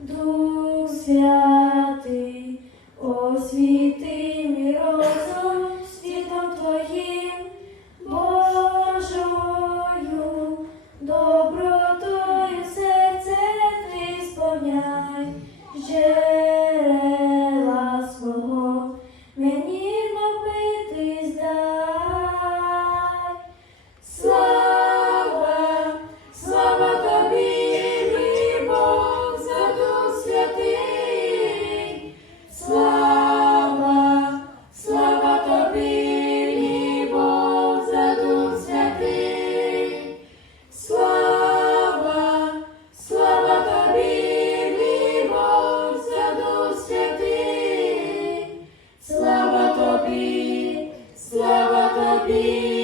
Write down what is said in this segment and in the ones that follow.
Дух Святий, освіти be.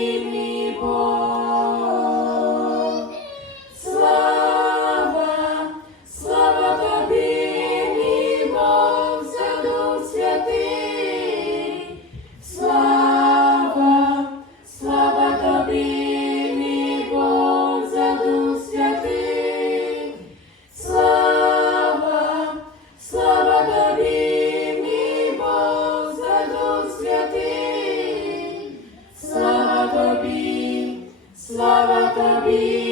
Слава тобі.